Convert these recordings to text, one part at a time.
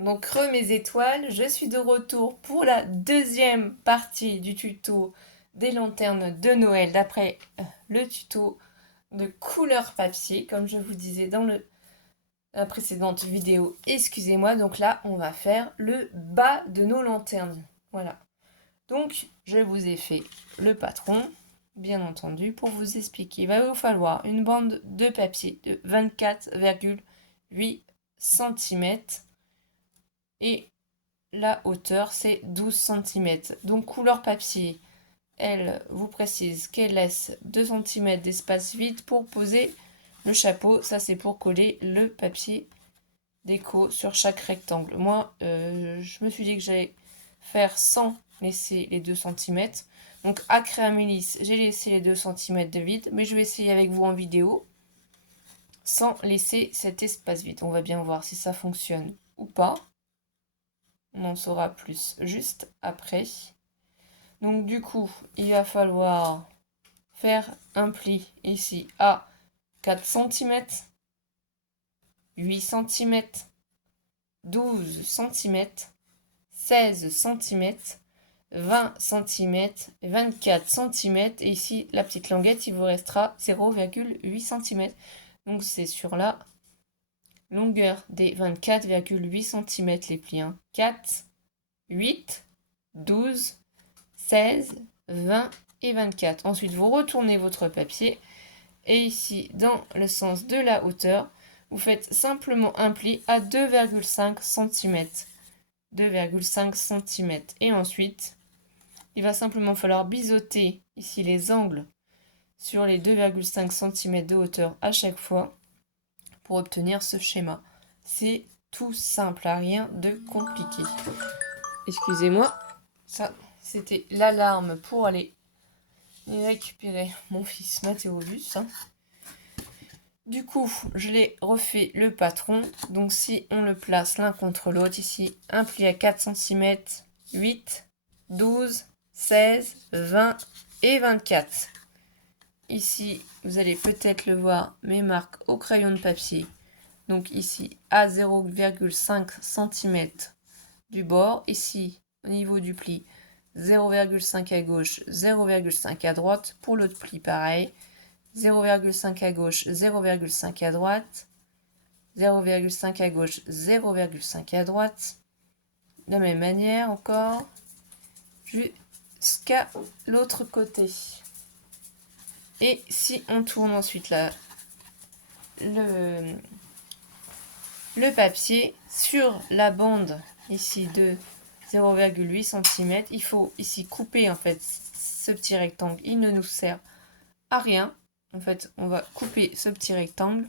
Donc, mes étoiles, je suis de retour pour la deuxième partie du tuto des lanternes de Noël d'après le tuto de couleur papier, comme je vous disais dans la précédente vidéo. Excusez-moi, donc là, on va faire le bas de nos lanternes. Voilà. Donc, je vous ai fait le patron, bien entendu, pour vous expliquer. Il va vous falloir une bande de papier de 24,8 cm et la hauteur c'est 12 cm. Donc couleur papier, elle vous précise qu'elle laisse 2 cm d'espace vide pour poser le chapeau. Ça c'est pour coller le papier déco sur chaque rectangle. Moi je me suis dit que j'allais faire sans laisser les 2 cm. Donc à Créamélis j'ai laissé les 2 cm de vide, mais je vais essayer avec vous en vidéo sans laisser cet espace vide. On va bien voir si ça fonctionne ou pas. On en saura plus juste après. Donc du coup, il va falloir faire un pli ici à 4 cm, 8 cm, 12 cm, 16 cm, 20 cm, 24 cm. Et ici, la petite languette, il vous restera 0,8 cm. Donc c'est sur la longueur des 24,8 cm les plis. 4, 8, 12, 16, 20 et 24. Ensuite, vous retournez votre papier et ici, dans le sens de la hauteur, vous faites simplement un pli à 2,5 cm. 2,5 cm. Et ensuite, il va simplement falloir biseauter ici les angles sur les 2,5 cm de hauteur à chaque fois pour obtenir ce schéma. C'est tout simple, rien de compliqué. Excusez-moi, ça c'était l'alarme pour aller récupérer mon fils Mathéobus. Du coup, je l'ai refait le patron. Donc si on le place l'un contre l'autre, ici, un pli à 4 cm, 8, 12, 16, 20 et 24. Ici, vous allez peut-être le voir, mes marques au crayon de papier. Donc ici, à 0,5 cm du bord. Ici, au niveau du pli, 0,5 à gauche, 0,5 à droite. Pour l'autre pli, pareil. 0,5 à gauche, 0,5 à droite. 0,5 à gauche, 0,5 à droite. De la même manière encore. Jusqu'à l'autre côté. Et si on tourne ensuite là, le papier sur la bande ici de 0,8 cm, il faut ici couper en fait ce petit rectangle, il ne nous sert à rien. En fait, on va couper ce petit rectangle.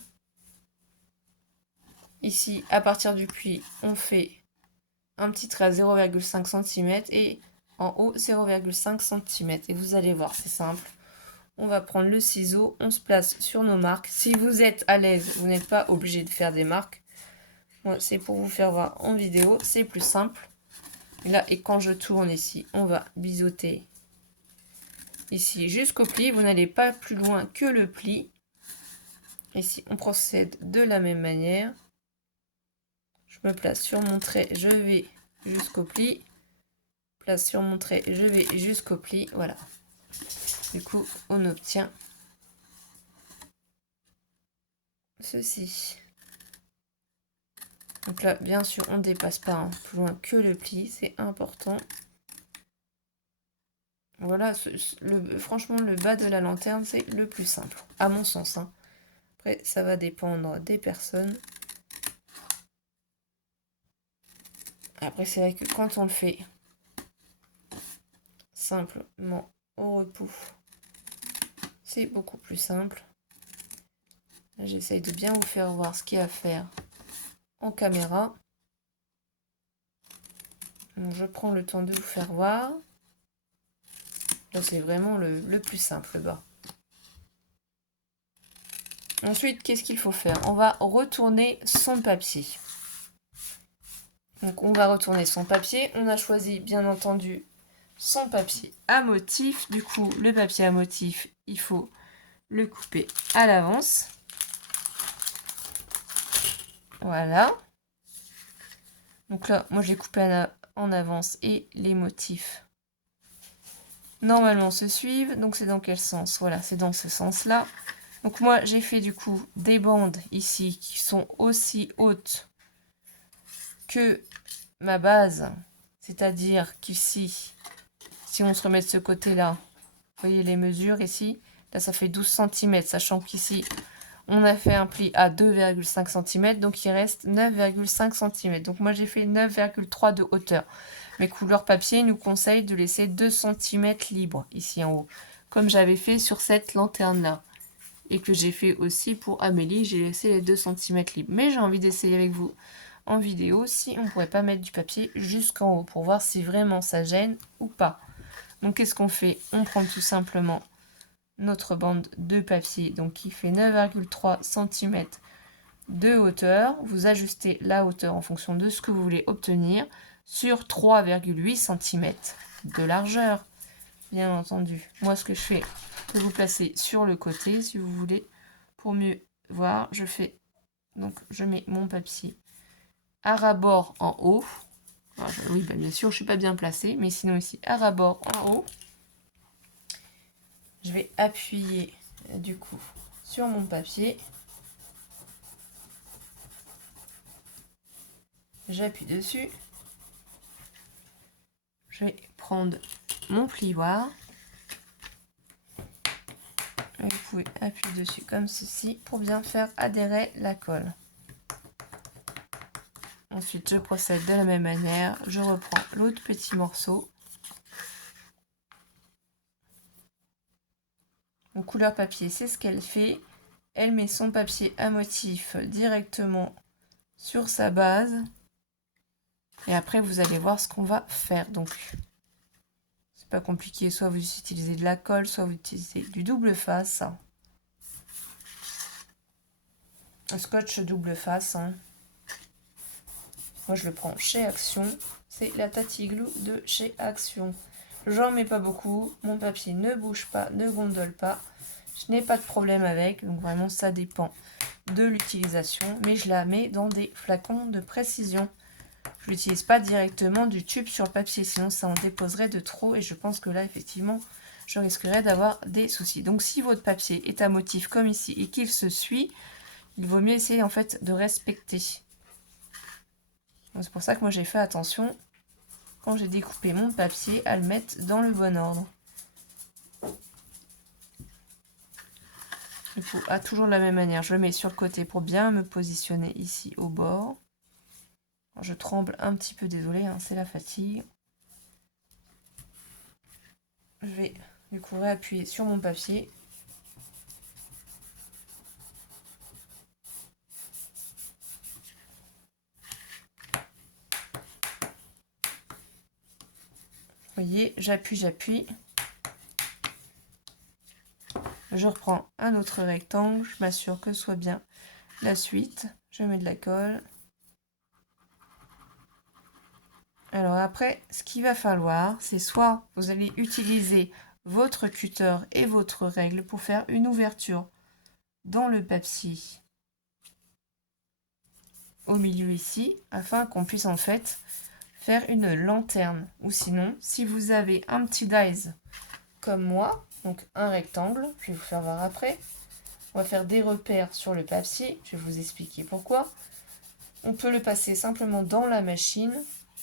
Ici, à partir du puits, on fait un petit trait à 0,5 cm et en haut 0,5 cm. Et vous allez voir, c'est simple. On va prendre le ciseau, on se place sur nos marques. Si vous êtes à l'aise, vous n'êtes pas obligé de faire des marques. Moi, c'est pour vous faire voir en vidéo, c'est plus simple. Là, et quand je tourne ici, on va biseauter ici jusqu'au pli. Vous n'allez pas plus loin que le pli. Ici, on procède de la même manière. Je me place sur mon trait, je vais jusqu'au pli. Place sur mon trait, je vais jusqu'au pli. Voilà. Du coup, on obtient ceci. Donc là, bien sûr, on ne dépasse pas plus loin que le pli, c'est important. Voilà, franchement, le bas de la lanterne, c'est le plus simple, à mon sens. Après, ça va dépendre des personnes. Après, c'est vrai que quand on le fait simplement au repos, c'est beaucoup plus simple. J'essaye de bien vous faire voir ce qu'il y a à faire en caméra. Donc, je prends le temps de vous faire voir. Là, c'est vraiment le plus simple, le bas. Ensuite, qu'est-ce qu'il faut faire? On va retourner son papier. Donc, on va retourner son papier. On a choisi, bien entendu, son papier à motif. Du coup, le papier à motif, il faut le couper à l'avance. Voilà. Donc là, moi j'ai coupé en avance et les motifs normalement se suivent. Donc c'est dans quel sens? Voilà, c'est dans ce sens-là. Donc moi j'ai fait du coup des bandes ici qui sont aussi hautes que ma base. C'est-à-dire qu'ici, si on se remet de ce côté-là, vous voyez les mesures ici, là ça fait 12 cm, sachant qu'ici on a fait un pli à 2,5 cm, donc il reste 9,5 cm. Donc moi j'ai fait 9,3 de hauteur. Mes couleurs papier nous conseillent de laisser 2 cm libres ici en haut, comme j'avais fait sur cette lanterne-là. Et que j'ai fait aussi pour Amélie, j'ai laissé les 2 cm libres. Mais j'ai envie d'essayer avec vous en vidéo si on ne pourrait pas mettre du papier jusqu'en haut pour voir si vraiment ça gêne ou pas. Donc qu'est-ce qu'on fait? On prend tout simplement notre bande de papier, donc qui fait 9,3 cm de hauteur. Vous ajustez la hauteur en fonction de ce que vous voulez obtenir sur 3,8 cm de largeur, bien entendu. Moi, ce que je fais, je vais vous placer sur le côté, si vous voulez, pour mieux voir. Je fais, donc je mets mon papier à ras-bord en haut. Alors, oui, bah, bien sûr, je ne suis pas bien placée, mais sinon ici, à ras-bord en haut. Je vais appuyer du coup sur mon papier. J'appuie dessus. Je vais prendre mon plioir. Et vous pouvez appuyer dessus comme ceci pour bien faire adhérer la colle. Ensuite, je procède de la même manière. Je reprends l'autre petit morceau. Mon couleur papier, c'est ce qu'elle fait. Elle met son papier à motif directement sur sa base. Et après, vous allez voir ce qu'on va faire. Donc, c'est pas compliqué. Soit vous utilisez de la colle, soit vous utilisez du double face. Un scotch double face. Moi, je le prends chez Action. C'est la Tati Glue de chez Action. J'en mets pas beaucoup. Mon papier ne bouge pas, ne gondole pas. Je n'ai pas de problème avec. Donc, vraiment, ça dépend de l'utilisation. Mais je la mets dans des flacons de précision. Je ne l'utilise pas directement du tube sur le papier. Sinon, ça en déposerait de trop. Et je pense que là, effectivement, je risquerais d'avoir des soucis. Donc, si votre papier est à motif comme ici et qu'il se suit, il vaut mieux essayer en fait de respecter. C'est pour ça que moi j'ai fait attention quand j'ai découpé mon papier à le mettre dans le bon ordre. Du coup, toujours de la même manière, je le mets sur le côté pour bien me positionner ici au bord. Alors, je tremble un petit peu, désolée, hein, c'est la fatigue. Je vais du coup réappuyer sur mon papier. Vous voyez, j'appuie. Je reprends un autre rectangle, je m'assure que ce soit bien la suite. Je mets de la colle. Alors après, ce qu'il va falloir, c'est soit vous allez utiliser votre cutter et votre règle pour faire une ouverture dans le papier au milieu ici, afin qu'on puisse en fait faire une lanterne. Ou sinon, si vous avez un petit dies comme moi, donc un rectangle, je vais vous faire voir après, on va faire des repères sur le papier, je vais vous expliquer pourquoi. On peut le passer simplement dans la machine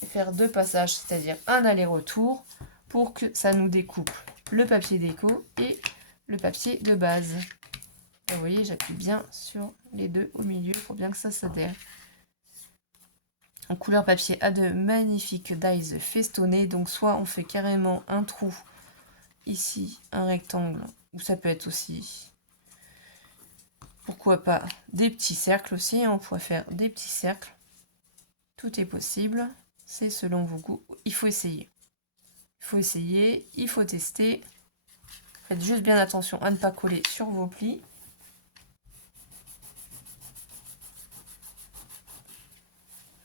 et faire deux passages, c'est-à-dire un aller-retour pour que ça nous découpe le papier déco et le papier de base. Et vous voyez, j'appuie bien sur les deux au milieu pour bien que ça s'adhère. En couleur papier a de magnifiques dies festonnés, donc soit on fait carrément un trou ici, un rectangle, ou ça peut être aussi, pourquoi pas, des petits cercles aussi, on pourrait faire des petits cercles. Tout est possible, c'est selon vos goûts. Il faut essayer. Il faut tester. Faites juste bien attention à ne pas coller sur vos plis.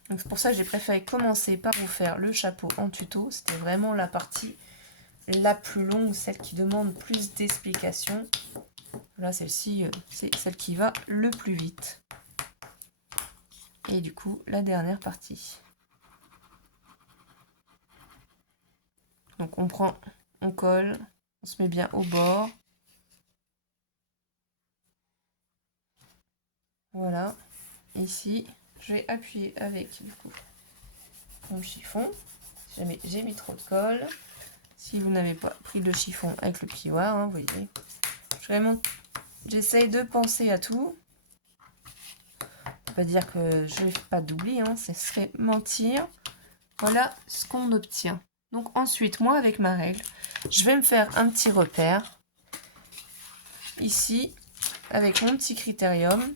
Donc c'est pour ça que j'ai préféré commencer par vous faire le chapeau en tuto. C'était vraiment la partie la plus longue, celle qui demande plus d'explications. Là, celle-ci, c'est celle qui va le plus vite. Et du coup, la dernière partie. Donc on prend, on colle, on se met bien au bord. Voilà. Ici, je vais appuyer avec du coup mon chiffon. Si jamais j'ai mis trop de colle. Si vous n'avez pas pris le chiffon avec le plioir, hein, vous voyez. Vraiment, j'essaye de penser à tout. On peut dire que je ne fais pas d'oubli, hein, ce serait mentir. Voilà ce qu'on obtient. Donc ensuite, moi avec ma règle, je vais me faire un petit repère. Ici, avec mon petit critérium.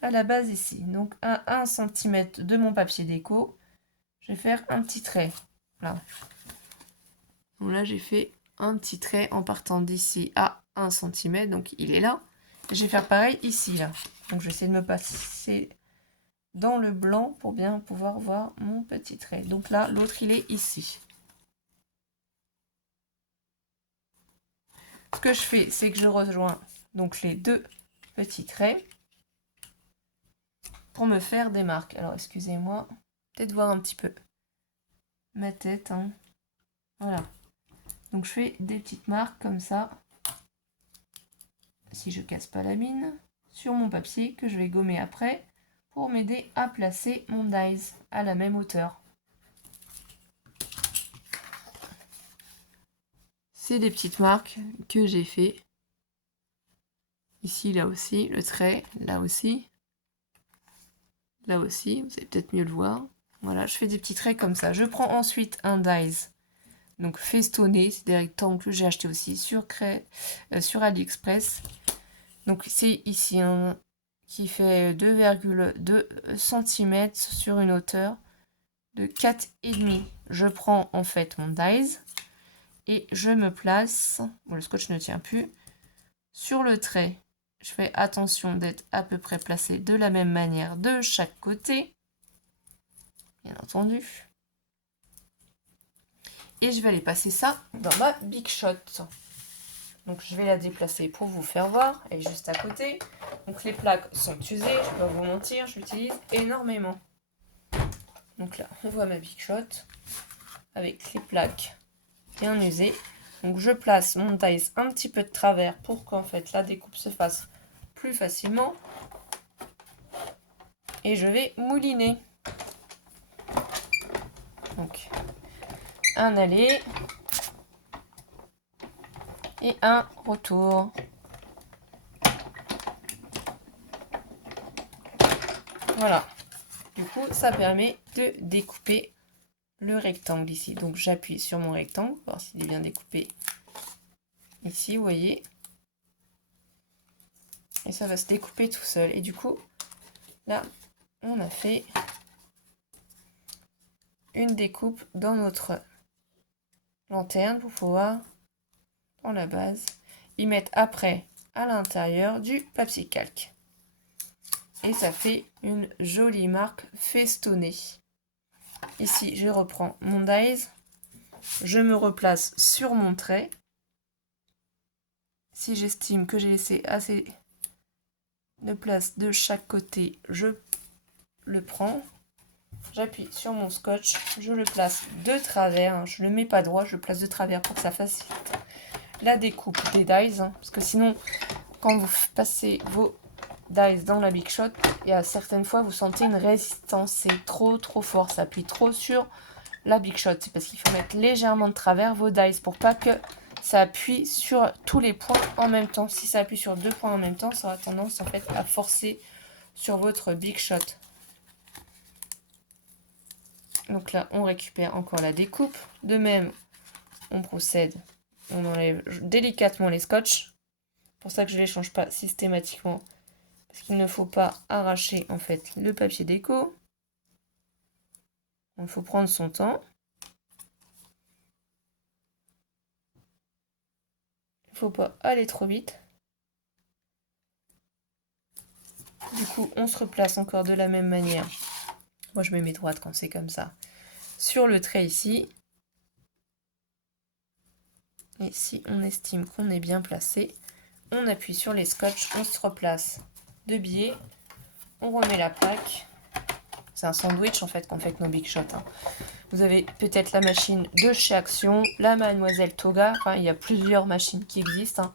À la base ici. Donc à 1 cm de mon papier déco, je vais faire un petit trait. Là. Donc là, j'ai fait un petit trait en partant d'ici à 1 cm. Donc il est là. Et je vais faire pareil ici, là. Donc je vais essayer de me passer dans le blanc pour bien pouvoir voir mon petit trait. Donc là, l'autre, il est ici. Ce que je fais, c'est que je rejoins donc les deux petits traits pour me faire des marques. Alors, excusez-moi, peut-être voir un petit peu ma tête. Hein. Voilà. Donc, je fais des petites marques comme ça. Si je casse pas la mine, sur mon papier que je vais gommer après pour m'aider à placer mon dies à la même hauteur. C'est des petites marques que j'ai fait. Ici, là aussi, le trait, là aussi. Là aussi, vous allez peut-être mieux le voir. Voilà, je fais des petits traits comme ça. Je prends ensuite un dies, donc festonné, c'est des rectangles que j'ai acheté aussi sur AliExpress. Donc c'est ici un qui fait 2,2 cm sur une hauteur de 4,5. Je prends en fait mon dies et je me place, bon, le scotch ne tient plus, sur le trait. Je fais attention d'être à peu près placé de la même manière de chaque côté, bien entendu. Et je vais aller passer ça dans ma Big Shot. Donc je vais la déplacer pour vous faire voir. Elle est juste à côté. Donc les plaques sont usées, je ne vais pas vous mentir, je l'utilise énormément. Donc là, on voit ma Big Shot avec les plaques bien usées. Donc je place mon dies un petit peu de travers pour qu'en fait la découpe se fasse plus facilement. Et je vais mouliner. Donc un aller et un retour. Voilà. Du coup, ça permet de découper le rectangle ici. Donc j'appuie sur mon rectangle, voir s'il est bien découpé. Ici, vous voyez. Et ça va se découper tout seul. Et du coup, là, on a fait une découpe dans notre lanterne pour pouvoir, dans la base, y mettre après à l'intérieur du papier calque. Et ça fait une jolie marque festonnée. Ici, je reprends mon dies. Je me replace sur mon trait. Si j'estime que j'ai laissé assez de place de chaque côté, je le prends. J'appuie sur mon scotch. Je le place de travers. Je ne le mets pas droit, je le place de travers pour que ça facilite la découpe des dies. Parce que sinon, quand vous passez vos dies dans la Big Shot, il y a certaines fois, vous sentez une résistance. C'est trop fort. Ça appuie trop sur la Big Shot. C'est parce qu'il faut mettre légèrement de travers vos dies pour pas que ça appuie sur tous les points en même temps. Si ça appuie sur 2 points en même temps, ça aura tendance en fait à forcer sur votre Big Shot. Donc là, on récupère encore la découpe. De même, on procède. On enlève délicatement les scotch. C'est pour ça que je ne les change pas systématiquement. Parce qu'il ne faut pas arracher en fait le papier déco. Il faut prendre son temps. Il ne faut pas aller trop vite. Du coup, on se replace encore de la même manière. Moi, je mets mes droites quand c'est comme ça. Sur le trait ici. Et si on estime qu'on est bien placé, on appuie sur les scotch, on se replace de biais, on remet la plaque C'est un sandwich en fait qu'on fait avec nos Big Shot. Hein. Vous avez peut-être la machine de chez Action, la Mademoiselle Toga. Enfin, il y a plusieurs machines qui existent. Hein.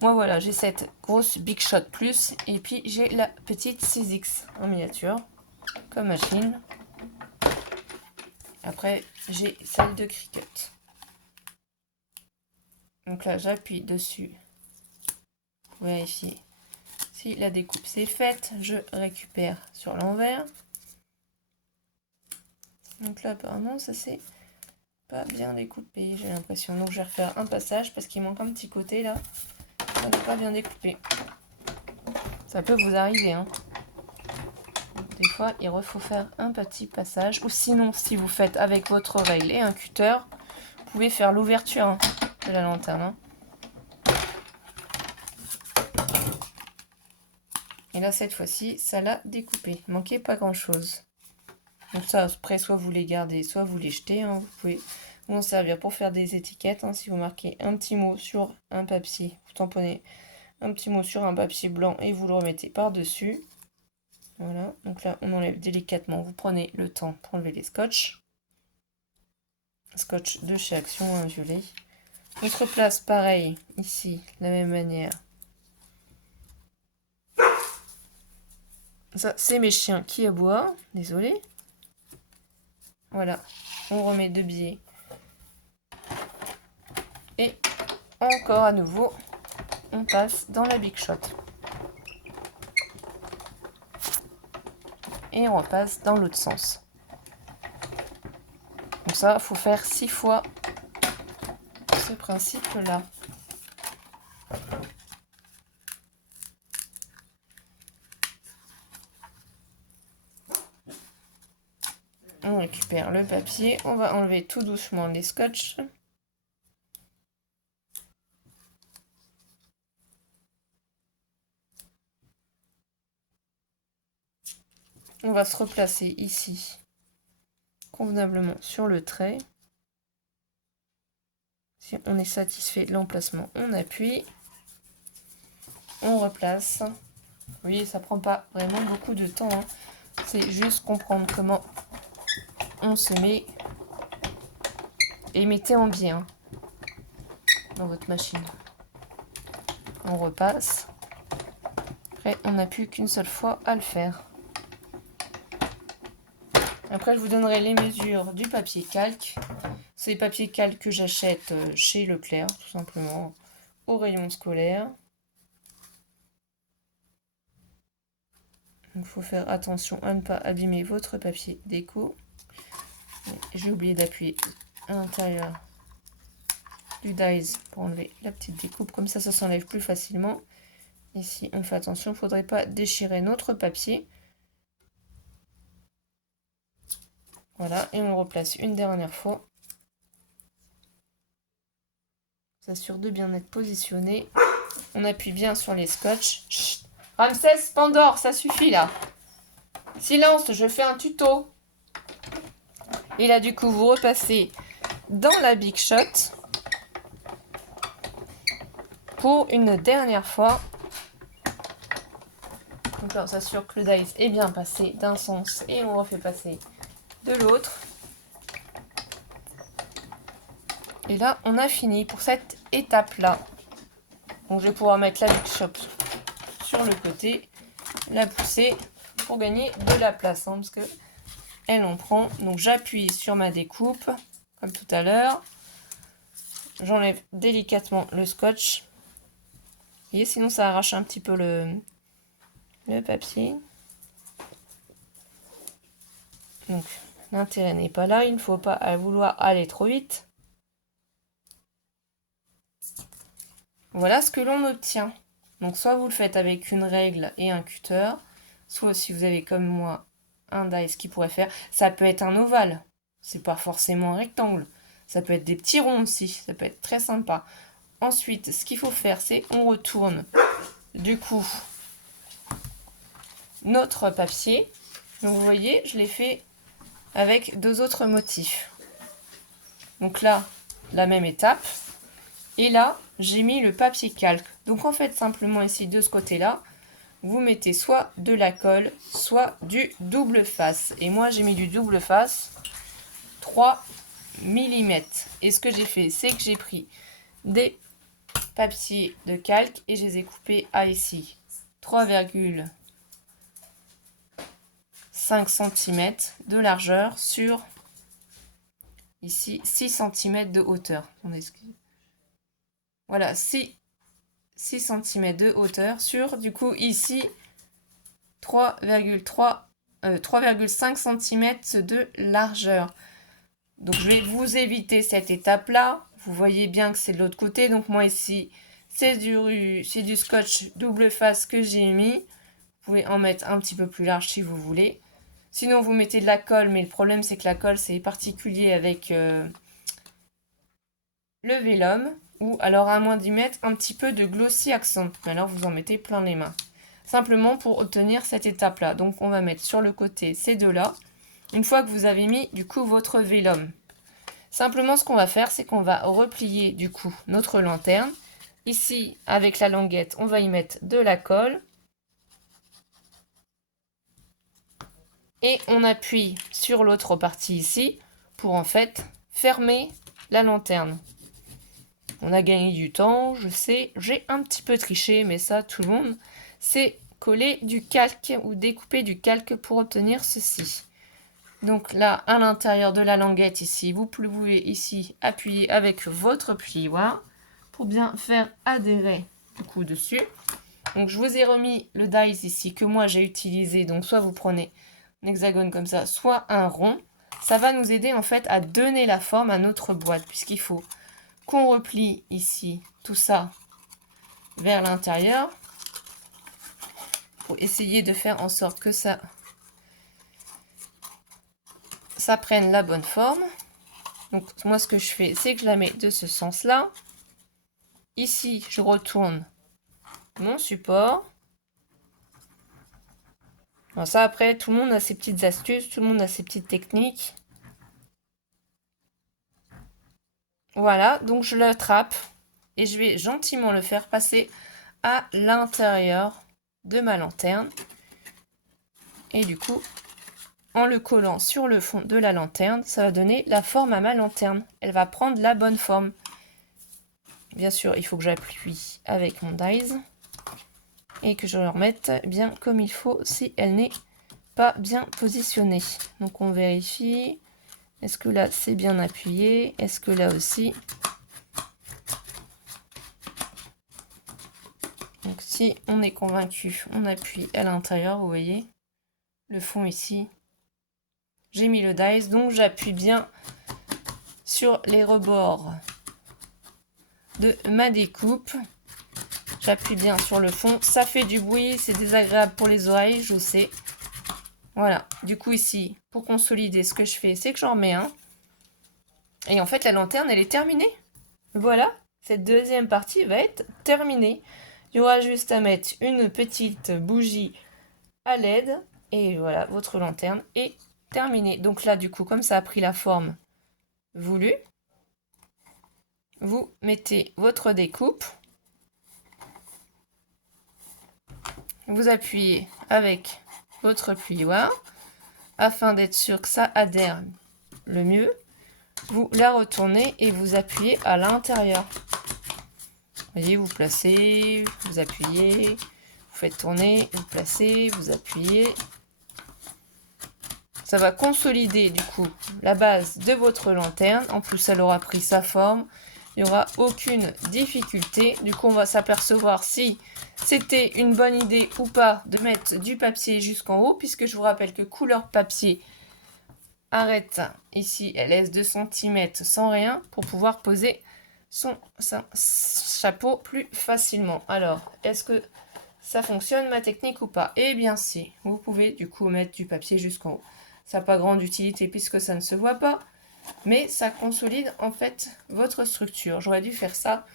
Moi voilà, j'ai cette grosse Big Shot Plus. Et puis j'ai la petite 6X en miniature comme machine. Après, j'ai celle de Cricut. Donc là, j'appuie dessus pour vérifier si la découpe c'est faite. Je récupère sur l'envers. Donc là, apparemment, ça c'est pas bien découpé, j'ai l'impression. Donc je vais refaire un passage parce qu'il manque un petit côté là. Ça n'est pas bien découpé. Ça peut vous arriver, hein. Des fois, il faut faire un petit passage. Ou sinon, si vous faites avec votre règle et un cutter, vous pouvez faire l'ouverture hein, de la lanterne. Hein. Et là, cette fois-ci, ça l'a découpé. Il manquait pas grand-chose. Donc ça, après, soit vous les gardez, soit vous les jetez. Hein. Vous pouvez vous en servir pour faire des étiquettes. Hein. Si vous marquez un petit mot sur un papier, vous tamponnez un petit mot sur un papier blanc et vous le remettez par-dessus. Voilà, donc là, on enlève délicatement. Vous prenez le temps pour enlever les scotch. Scotch de chez Action, un violet. On se replace pareil, ici, de la même manière. Ça, c'est mes chiens qui aboient. Désolé. Voilà, on remet deux biais. Et encore à nouveau, on passe dans la Big Shot. Et on repasse dans l'autre sens. Donc ça, il faut faire 6 fois ce principe-là. On récupère le papier. On va enlever tout doucement les scotch. On va se replacer ici convenablement sur le trait. Si on est satisfait de l'emplacement, on appuie. On replace. Vous voyez, ça prend pas vraiment beaucoup de temps. Hein. C'est juste comprendre comment on se met. Et mettez en bien dans votre machine. On repasse. Après, on n'a plus qu'une seule fois à le faire. Après, je vous donnerai les mesures du papier calque. C'est le papier calque que j'achète chez Leclerc, tout simplement, au rayon scolaire. Il faut faire attention à ne pas abîmer votre papier déco. J'ai oublié d'appuyer à l'intérieur du dies pour enlever la petite découpe. Comme ça s'enlève plus facilement. Ici, on fait attention, il ne faudrait pas déchirer notre papier. Voilà, et on le replace une dernière fois. On s'assure de bien être positionné. On appuie bien sur les scotch. Chut. Ramsès, Pandore, ça suffit là. Silence, je fais un tuto. Et là, du coup, vous repassez dans la Big Shot pour une dernière fois. Donc là, on s'assure que le dice est bien passé d'un sens et on refait passer de l'autre. Et là, on a fini pour cette étape-là. Donc, je vais pouvoir mettre la Big Shot sur le côté, la pousser pour gagner de la place, hein, parce que elle en prend. Donc, j'appuie sur ma découpe, comme tout à l'heure. J'enlève délicatement le scotch. Vous voyez, sinon ça arrache un petit peu le papier. Donc, l'intérêt n'est pas là. Il ne faut pas vouloir aller trop vite. Voilà ce que l'on obtient. Donc, soit vous le faites avec une règle et un cutter, soit si vous avez comme moi un dice qui pourrait faire, ça peut être un ovale. C'est pas forcément un rectangle. Ça peut être des petits ronds aussi. Ça peut être très sympa. Ensuite, ce qu'il faut faire, c'est on retourne du coup notre papier. Donc, vous voyez, je l'ai fait avec deux autres motifs. Donc là, la même étape. Et là, j'ai mis le papier calque. Donc en fait, simplement ici, de ce côté-là, vous mettez soit de la colle, soit du double face. Et moi, j'ai mis du double face, 3 mm. Et ce que j'ai fait, c'est que j'ai pris des papiers de calque et je les ai coupés à ici 3,5 cm de largeur sur ici 6 cm de hauteur. Voilà, 6 cm de hauteur sur du coup ici 3,5 cm de largeur. Donc je vais vous éviter cette étape là. Vous voyez bien que c'est de l'autre côté. Donc moi ici c'est du scotch double face que j'ai mis. Vous pouvez en mettre un petit peu plus large si vous voulez. Sinon vous mettez de la colle, mais le problème c'est que la colle c'est particulier avec le vélum. Ou alors à moins d'y mettre un petit peu de glossy accent. Mais alors vous en mettez plein les mains. Simplement pour obtenir cette étape là. Donc on va mettre sur le côté ces deux là. Une fois que vous avez mis du coup votre vélum. Simplement ce qu'on va faire c'est qu'on va replier du coup notre lanterne. Ici avec la languette on va y mettre de la colle. Et on appuie sur l'autre partie ici pour en fait fermer la lanterne. On a gagné du temps, je sais, j'ai un petit peu triché, mais ça tout le monde sait coller du calque ou découper du calque pour obtenir ceci. Donc là, à l'intérieur de la languette ici, vous pouvez ici appuyer avec votre plioir pour bien faire adhérer le coup dessus. Donc je vous ai remis le dies ici que moi j'ai utilisé. Donc soit vous prenez un hexagone comme ça, soit un rond. Ça va nous aider en fait à donner la forme à notre boîte puisqu'il faut qu'on replie ici tout ça vers l'intérieur pour essayer de faire en sorte que ça prenne la bonne forme. Donc moi ce que je fais c'est que je la mets de ce sens là. Ici je retourne mon support. Alors ça après tout le monde a ses petites astuces, tout le monde a ses petites techniques. Voilà, donc je l'attrape et je vais gentiment le faire passer à l'intérieur de ma lanterne. Et du coup, en le collant sur le fond de la lanterne, ça va donner la forme à ma lanterne. Elle va prendre la bonne forme. Bien sûr, il faut que j'appuie avec mon dies et que je le remette bien comme il faut si elle n'est pas bien positionnée. Donc on vérifie. Est-ce que là c'est bien appuyé? Est-ce que là aussi? Donc si on est convaincu, on appuie à l'intérieur, vous voyez, le fond ici. J'ai mis le dies, donc j'appuie bien sur les rebords de ma découpe. J'appuie bien sur le fond. Ça fait du bruit, c'est désagréable pour les oreilles, je sais. Voilà, du coup ici, pour consolider, ce que je fais, c'est que j'en remets un. Et en fait, la lanterne, elle est terminée. Voilà, cette deuxième partie va être terminée. Il y aura juste à mettre une petite bougie à LED. Et voilà, votre lanterne est terminée. Donc là, du coup, comme ça a pris la forme voulue, vous mettez votre découpe. Vous appuyez avec votre plioir afin d'être sûr que ça adhère le mieux. Vous la retournez et vous appuyez à l'intérieur. Vous voyez, vous placez, vous appuyez, vous faites tourner, vous placez, vous appuyez. Ça va consolider du coup la base de votre lanterne. En plus, elle aura pris sa forme. Il n'y aura aucune difficulté. Du coup, on va s'apercevoir si c'était une bonne idée ou pas de mettre du papier jusqu'en haut, puisque je vous rappelle que couleur papier arrête ici, elle laisse 2 cm sans rien pour pouvoir poser son chapeau plus facilement. Alors, est-ce que ça fonctionne ma technique ou pas? Eh bien si, vous pouvez du coup mettre du papier jusqu'en haut. Ça n'a pas grande utilité puisque ça ne se voit pas, mais ça consolide en fait votre structure. J'aurais dû faire ça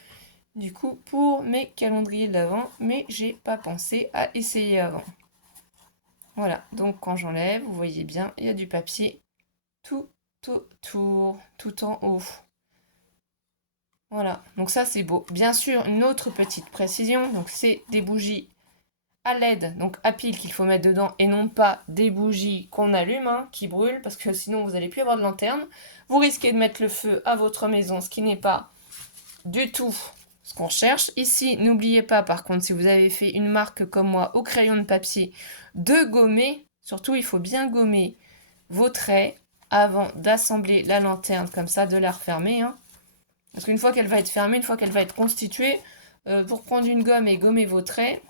du coup pour mes calendriers de l'Avent, mais j'ai pas pensé à essayer avant. Voilà, donc quand j'enlève, vous voyez bien, il y a du papier tout autour, tout en haut. Voilà, donc ça c'est beau. Bien sûr, une autre petite précision, donc c'est des bougies à LED, donc à pile qu'il faut mettre dedans et non pas des bougies qu'on allume, hein, qui brûlent, parce que sinon vous n'allez plus avoir de lanterne. Vous risquez de mettre le feu à votre maison, ce qui n'est pas du tout ce qu'on cherche. Ici, n'oubliez pas par contre, si vous avez fait une marque comme moi au crayon de papier, de gommer. Surtout, il faut bien gommer vos traits avant d'assembler la lanterne, comme ça, de la refermer, hein. Parce qu'une fois qu'elle va être fermée, une fois qu'elle va être constituée, pour prendre une gomme et gommer vos traits,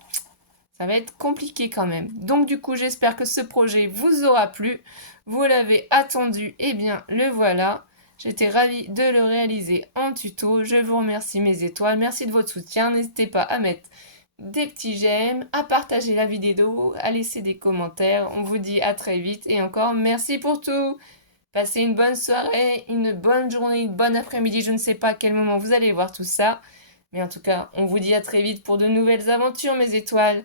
ça va être compliqué quand même. Donc du coup, j'espère que ce projet vous aura plu. Vous l'avez attendu, et bien le voilà. J'étais ravie de le réaliser en tuto. Je vous remercie mes étoiles. Merci de votre soutien. N'hésitez pas à mettre des petits j'aime, à partager la vidéo, à laisser des commentaires. On vous dit à très vite et encore merci pour tout. Passez une bonne soirée, une bonne journée, une bonne après-midi. Je ne sais pas à quel moment vous allez voir tout ça. Mais en tout cas, on vous dit à très vite pour de nouvelles aventures, mes étoiles.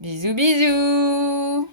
Bisous bisous.